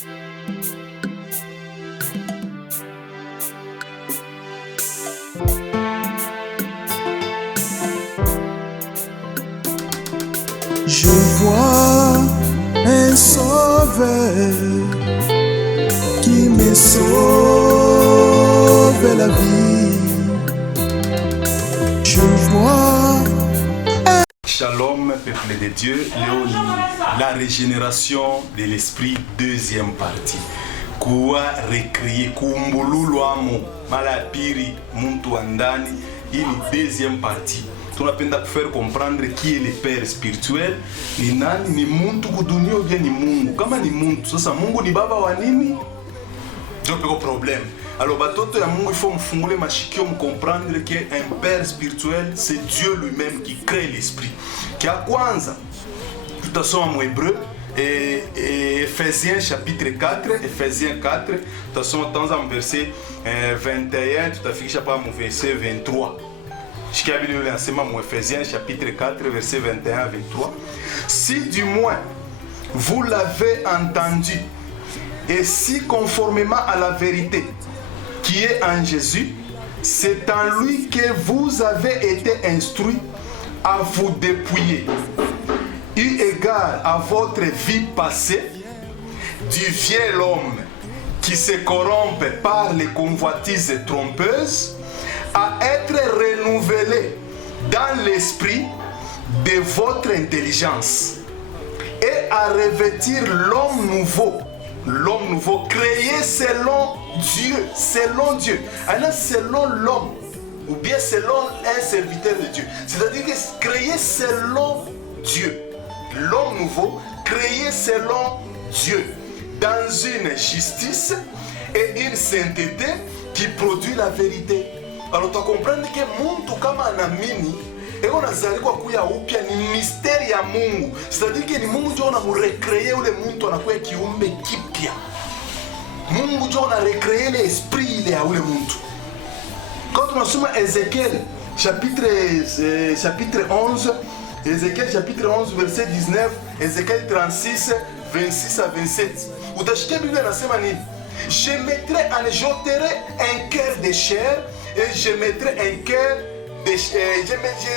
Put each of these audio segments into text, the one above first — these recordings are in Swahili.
Je vois un sauveur qui me sauve la vie. Je vois un... Shalom, peuple de Dieu. Léonie, la régénération de l'esprit, deuxième partie. Kuwa recréer, kumbululwa amo, malapiri, muntu andani. Il est deuxième partie. Tunapenda faire comprendre qui est le père spirituel, ni nani, ni muntu kudunia ou bien ni Mungu. Kama ni muntu, sasa Mungu ni baba wa nini? Ndio peko problème. Alors batoto ya Mungu il faut mfungule mashikio comprendre que un père spirituel c'est Dieu lui-même qui crée l'esprit. Kia kwanza tutasoma mu Hébreu et Ephésiens chapitre 4, Ephésiens 4, tutasoma tanza mu verset 21 tutafikisha pa mu verset 23. Shikia Biblia inasema mu Ephésiens chapitre 4 verset 21 à 23. Si du moins vous l'avez entendu et si conformément à la vérité qui est en Jésus, c'est en lui que vous avez été instruits à vous dépouiller, eu égard à votre vie passée, du vieil homme qui se corrompt par les convoitises trompeuses, à être renouvelé dans l'esprit de votre intelligence et à revêtir l'homme nouveau, créé selon Dieu, alors selon l'homme, ou bien selon un serviteur de Dieu, c'est-à-dire que créé selon Dieu, l'homme nouveau, créé selon Dieu, dans une justice et une sainteté qui produit la vérité. Alors tu comprends que muntu kama anamini eko nazaliwa kuya upya ni misteri ya Mungu. C'est-à-dire que ni Mungu ndio anamurecreer ule muntu anakuwa kiumbe kipya. Mungu ndio anarecreer ile esprit ile ya ule muntu. Quand tunasoma Ezekiel chapitre 11, Ezekiel chapitre 11 verset 19, Ezekiel 36 26 à 27. Utashikia Biblia inasema nini? J'ôterai un cœur de chair et je mettrai un cœur de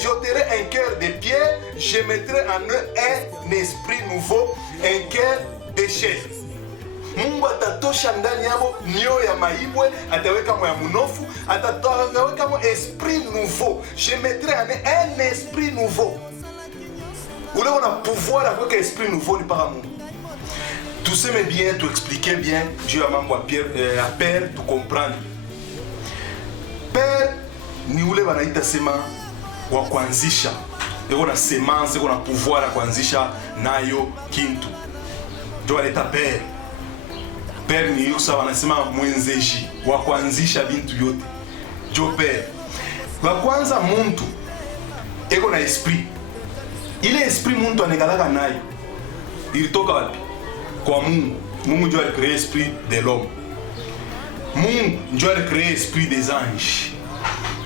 j'ôterai un cœur de pierre, je mettrai en eux un esprit nouveau, un cœur de chair. Mungu atatosha ndani yao mioyo ya maibwe, ataweka moyo ya munofu, ataweka mo esprit nouveau. Je mettrai en eux un esprit nouveau. Ule on a pouvoir avec un esprit nouveau ni par Mungu. Tu sais bien, tu expliquais bien, Dieu a mambo à Père, tu comprends. Père ni ule wanaita sema wa kuanzisha. Eko na semence, eko na pouvoir ya kuanzisha nayo kintu. Ndio wanaita Père. Père ni yusa wanasema mwenzeji wa kuanzisha bintu yote. Ndio Père. Wa kwanza muntu eko na esprit. Ile esprit muntu anekalaka nayo. Ilitoka wapi? Kwa Mungu. Mungu ndio alicrée esprit de l'homme. Mungu ndio alicrée esprit des anges.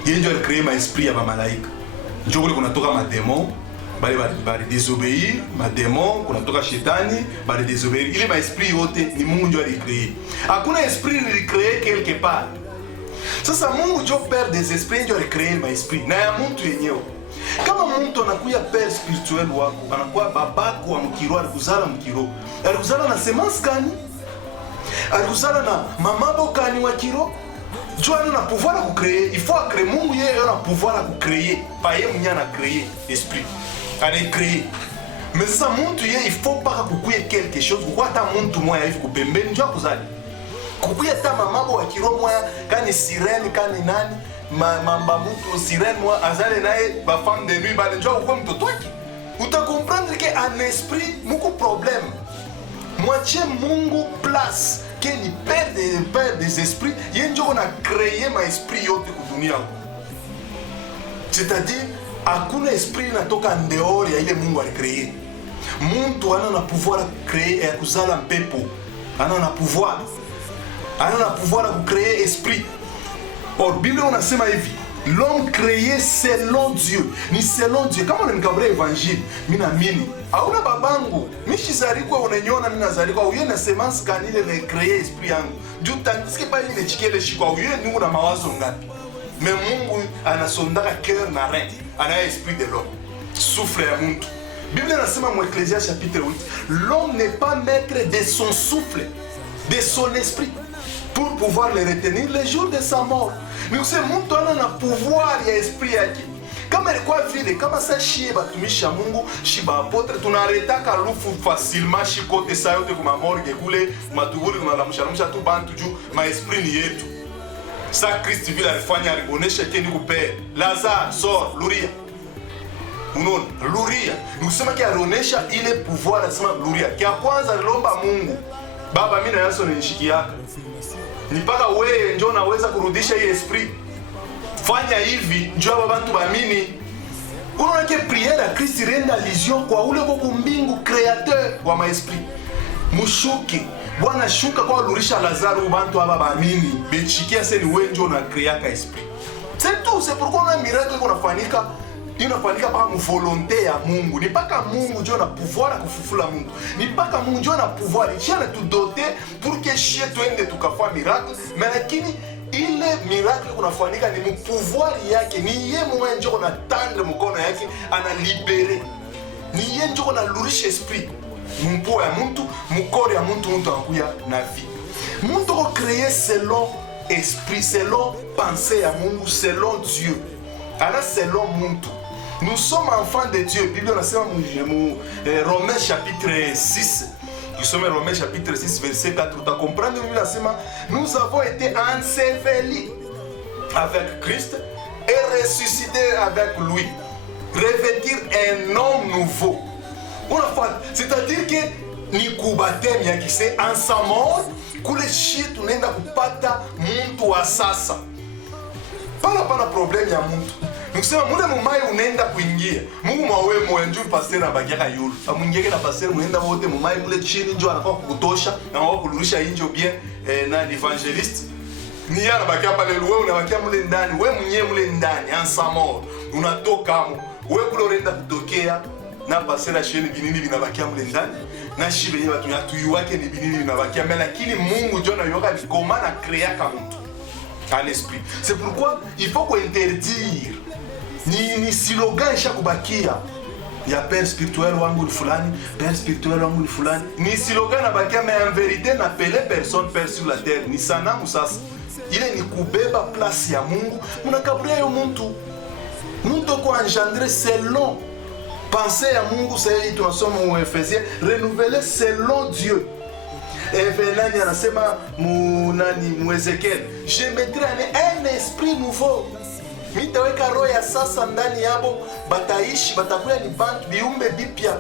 Yeye ndio alicrée ma esprit ya malaika. Ndio kule kunatoka mademon, bali désobéir, mademon, kunatoka shetani, bali désobéir. Ile ma esprit yote ni Mungu ndio alicrée. Hakuna esprit alicrée quelque part. Sasa Mungu ndio père des esprits ndio alicrée ma esprit. Na ya mtu yenyewe. Kama mtu anakuya père spirituel wako, anakuwa babako wa mkiro, alikuzala mkiro. Alikuzala na semence kani? Alikuzala na mamabo kani wa kiro? Dieu a pouvoir à créer. Il faut créer. Mungu yeye a pouvoir à créer. Pas yeye mwenye ana créer esprit. Ana créer. Mais ça muntu yeye il faut pas kukuye quelque chose. Kwa ta muntu moya hivi kupembeni njoo kuzali. Kukuye ta mamabo wa kiro moya kani sirene kani nani? Mamba muntu sirene moya azale naye ba femme de nuit ba njoo kwa mtoto wake. Uta comprendre que en esprit muko problème. Moitié Mungu place qui est père des esprits, il y a créé ma esprit yote kudunia. C'est-à-dire, hakuna esprit natoka en dehors ya ile Mungu alicrée. Muntu ana pouvoir créer et kuzala mpepo. Ana pouvoir. Ana pouvoir de créer esprit. Or Bible unasema hivi, L'homme créé selon Dieu. Ni selon Dieu. Kama unanikabria evangile, mimi naamini. Hauna babangu. Mimi shizarikwa unaniona mimi nazarikwa. Uye na semence kanile na créer esprit yangu. Dieu tandis que pas ile chikele shikwa uye ni una mawazo ngapi. Mais Mungu anasondaka cœur na rein. Ana esprit de l'homme. Souffle ya mtu. Bible inasema mu Ecclésiaste chapitre 8, l'homme n'est pas maître de son souffle, de son esprit, pour pouvoir le retenir les jours de sa mort. Mais useme mtu ana pouvoir ya esprit yake. Kama ilikuwa vile, kama sasa shie batumishi ya Mungu, shi ba apotre tunaretaka lufu facilement shi kote sa yote kuma morgue kule, matuburi tunalamusha tu bantu juu ma esprit ni yetu. Sa Kristo vile alifanya alibonesha keni kupea. Lazare, sort, luria. Unaona, luria. Nikusema kia alionesha ile pouvoir asema luria. Kia kwanza alilomba Mungu. Baba mimi na Yesu nishikiaka. Nipaka wewe njoo naweza kurudisha hii esprit. Fanya hivi njoo baba bantu baamini. Unaona ke prière ya Kristo renda vision kwa ule kwa mbingu créateur wa maesprit. Mushuki. Bwana shuka kwa lurisha Lazaro bantu aba baamini. Bechikia sasa ni wewe njoo na créaka esprit. C'est tout, c'est pourquoi on a miracle kunafanyika. Inafanyika paka volonté ya Mungu. Ni paka Mungu ndio na pouvoir ya kufufula Mungu. Ni paka Mungu ndio na pouvoir. Il a tout doté pour que chie tuende tukafanya miracle. Mais lakini ile miracle kunafanyika ni pouvoir yake. Ni yeye mwenyewe ndio na tendre mkono yake ana libérer. Ni yeye ndio na lurisha esprit. Mpo ya mtu, mkoro ya mtu anakuya na vie. Mtu ko créer selon esprit, selon pensée ya Mungu, selon Dieu. Alors selon mtu. Nous sommes enfants de Dieu. Bible nasema mu Romains chapitre 6. Nous sommes Romains chapitre 6 verset 4. Tu comprends Bible nasema nous avons été ensevelis avec Christ et ressuscités avec lui. Revêtir un homme nouveau. C'est-à-dire que ni kubatem ya kise en sa mort kule shit tunaenda kupata mtu wa sasa. Pana problème ya mtu. Nikusema mule mumai unaenda kuingia. Mungu mawe mwenju pasteur na bagiaka yulu. Amuingeke na pasteur muenda wote mumai mule chini njo anakuwa kukutosha na wao kulurisha injo bien na evangeliste. Ni yana bakia pale wewe unabakia mule ndani, wewe mwenyewe mule ndani ensemble. Unatoka mo. Wewe kule unaenda kutokea na pasteur chini binini binabakia mule ndani. Na shibe yeye watu yatu wake ni binini binabakia mais lakini Mungu ndio anayoka ni comment na créer kama mtu. À l'esprit. C'est pourquoi il faut qu'on interdire ni slogan isha kubakia ya père spirituel wangu ni fulani, père spirituel wangu ni fulani. Ni slogan na bakia mais en vérité n'appelle personne père sur la terre. Ni sanamu sasa. Ile ni kubeba place ya Mungu. Unakabria yo mtu. Mtu kwa engendrer selon pensée ya Mungu sasa tunasoma mu Efesiens renouveler selon Dieu. Evelani anasema mu Ezekiel, je mettrai un esprit nouveau. Mitaweka roho ya sasa ndani yabo, bataishi, batakuya ni bantu biumbe bipya.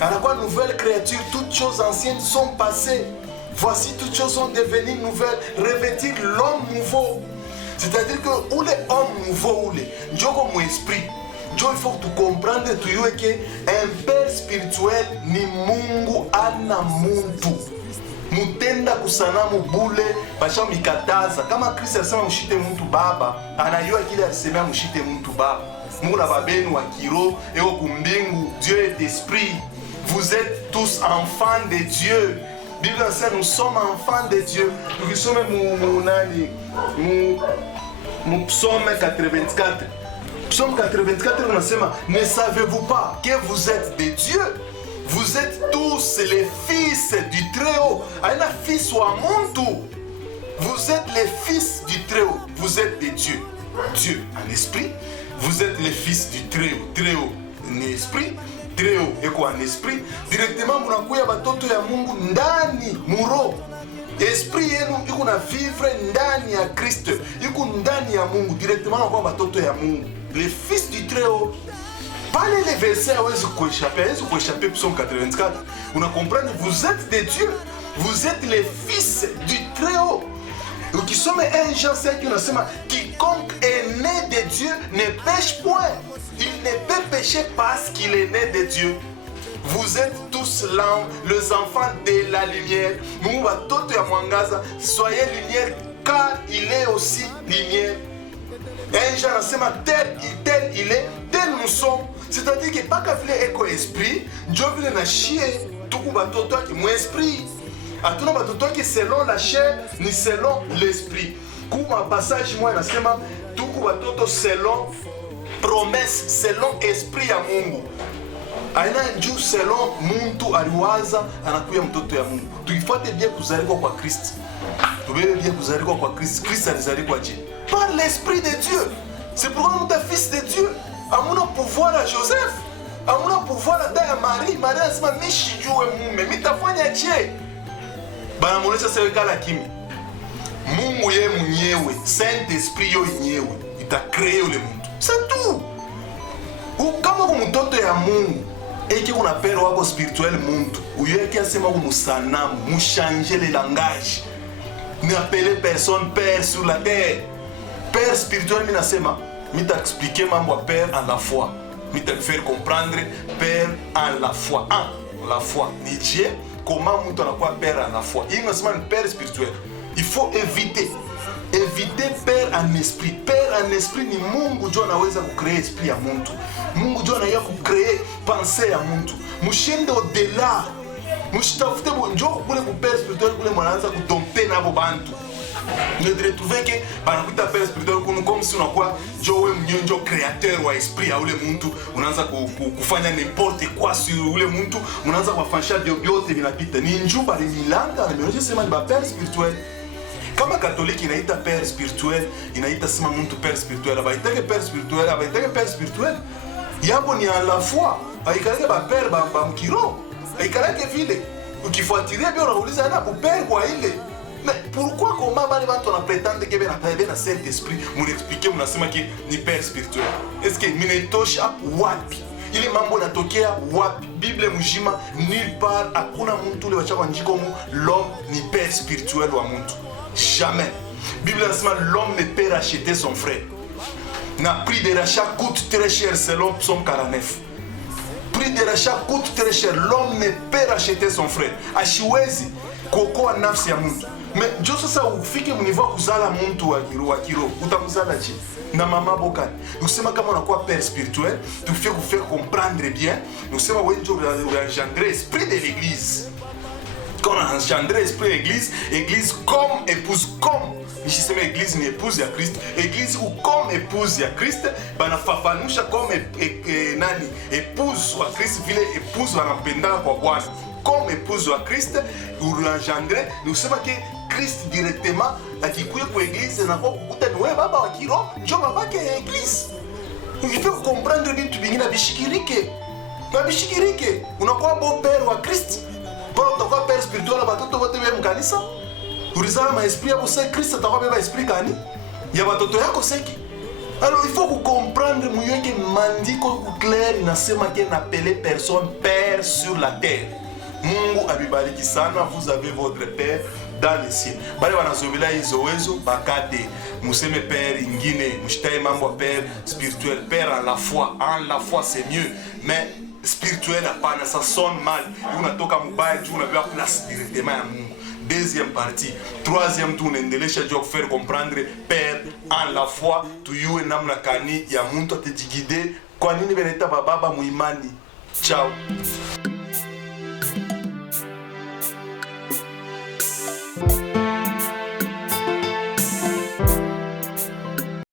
Anakuwa nouvelle créature, toutes choses anciennes sont passées. Voici toutes choses sont devenues nouvelles, revêtir l'homme nouveau. C'est-à-dire que ule homme nouveau ule, njoko mu esprit. Njo il faut que tu comprendre tuyue que un père spirituel ni Mungu ana muntu. Mutenda kusanamu bule basha mikataza kama Kristo alisema mshite mtu baba anayua kile alisemea mshite mtu baba Mungu na babenu wa kiro eo kumbingu. Dieu est esprit, vous êtes tous enfants de Dieu. Bible enseigne nous sommes enfants de Dieu. Nous sommes mu psaume 84. Psaume 84 unasema ne savez-vous pas que vous êtes de Dieu? Vous êtes tous les fils du Très-Haut. Aina fils wa muntu. Vous êtes les fils du Très-Haut. Vous êtes des dieux. Dieu en esprit. Vous êtes les fils du Très-Haut. Très-Haut en esprit. Très-Haut eko en esprit. Directement munakuya batoto ya Mungu ndani muro. Esprit yenu iko na vivre ndani ya Kristo. Iko ndani ya Mungu. Directement nakuwa batoto ya Mungu. Les fils du Très-Haut. Pas les versets hawezi kuéchapper psaume 84. On a compris, vous êtes des dieux. Vous êtes les fils du Très-Haut. Qui sommes un Jean 5 qui nous dit quiconque est né de Dieu ne pêche point. Il ne peut pécher parce qu'il est né de Dieu. Vous êtes tous les enfants de la lumière. Mungu watoto ya mwangaza, soyez lumière car il est aussi lumière. Un jour anasema tel il est, tel nous sommes. C'est-à-dire que pas qu'à vile eko esprit, Dieu vile na chie tuku batoto ki mon esprit. Atuna batoto ki selon la chair ni selon l'esprit. Kuma passage moi anasema tuku batoto selon promesse, selon esprit ya Mungu. Aina njuu selon muntu aliwaza anakuya mtoto ya Mungu. Tuifuate bien kuzaliwa kwa Kristo. Tubebe bien kuzaliwa kwa Kristo. Kristo alizaliwa je? Par l'esprit de Dieu. C'est pourquoi nous sommes fils de Dieu. Amuna pouvoir à Joseph. Amuna pouvoir à Daya Marie. Marie anasema mishijue mume. Mitafanya je? Bana mwonyesha sewe kala kimi. Mungu ye mwenyewe, Saint-Esprit yo yenyewe itakree ule mtu. C'est tout. Kama kumtoto ya Mungu eki kuna père wako spirituel muntu uyeke asema kumusanamu muchanger le langage n'appeler personne père sur la terre. Père spirituel mina sema mita expliquer mambo à père en la foi, mita faire comprendre père en la foi. En la foi ni Dieu, comment muntu anakuwa père en la foi. Il nous sema père spirituel. Il faut éviter père en esprit. Père en esprit ni Mungu ndio anaweza kucreate esprit ya mtu. Mungu ndio anaweza kucreate pensée ya mtu. Mushende au-delà. Mushitafute njoo kule ku père spirituel kule mwananza kudompe nabo bantu. Ne retrouver que banakuita père spirituel comme si unakuwa njoo wewe mwenyewe ndio créateur wa esprit ya ule mtu. Unaanza kufanya n'importe quoi sur ule mtu. Unaanza kufanya vyote vinapita. Ni njoo bali milanga, nimeonyesha sema ni ba père spirituel. Kama Catholique inaita père spirituel, inaita sema mtu père spirituel, abaitake père spirituel, abaitake père spirituel. Yabo ni en la foi. Aikaleke ba père ba mkiro. Aikaleke vile. Ukifuatilia bien unauliza na père kwa ile. Mais pourquoi comment bali bantu na prétendre que ben na Saint-Esprit, mun expliquer munasema ki ni père spirituel. Est-ce que minetosha wapi? Ile mambo natokea wapi? Bible mujima nulle part hakuna mtu ule wachako njiko mu l'homme ni père spirituel wa mtu. Jamais. Bible dit l'homme ne peut racheter son frère. Le prix de rachat coûte très cher selon Psaume 49. Prix de rachat coûte très cher. L'homme ne peut racheter son frère. Ashiwezi koko nafsi ya mtu. Mais Dieu sasa ufike mnivo kuzala mtu wa kiro. Utamzala je? Na mama bokani. Usema kama unakuwa père spirituel, tu fais vous faire comprendre bien. Usema wewe ndio engendrer esprit de l'église. Quand on a engendré l'esprit de l'église, église comme épouse, comme. Je sais pas, église ni épouse à Christ, église ou comme épouse à Christ, bana fafanusha comme nani épouse à Christ, vile épouse wanapenda kwa Bwana. Comme épouse à Christ, ou l'engendrer, nous savons que Christ directement akikuya kwa église na kwa kukuta ni wewe baba wa kiroho, ndio babake ya église. Il faut comprendre vitu vingine bishikirike. Na bishikirike, unakuwa bon père wa Christ. Pour utakuwa père spirituel batoto wote bebe mkanisa ulizala ma esprit ya kusema Kristo atakuwa beba esprit gani ya batoto yako seki. Alors il faut comprendre muyeke mandiko clair inasema que n'appeler personne père sur la terre. Mungu abibariki sana, vous avez votre père dans les cieux. Bale wanazobela izowezo bakate museme père ingine mshitaye mambo père spirituel, père en la foi c'est mieux, mais spirituel hapana, ça sonne mal. Unatoka mubaya juu unapewa place directement ya Mungu. Deuxième partie. Troisième tour unaendelesha juu faire comprendre père en la foi tuyue namna kani ya muntu atajigide kwa nini beneta baba muimani. Ciao.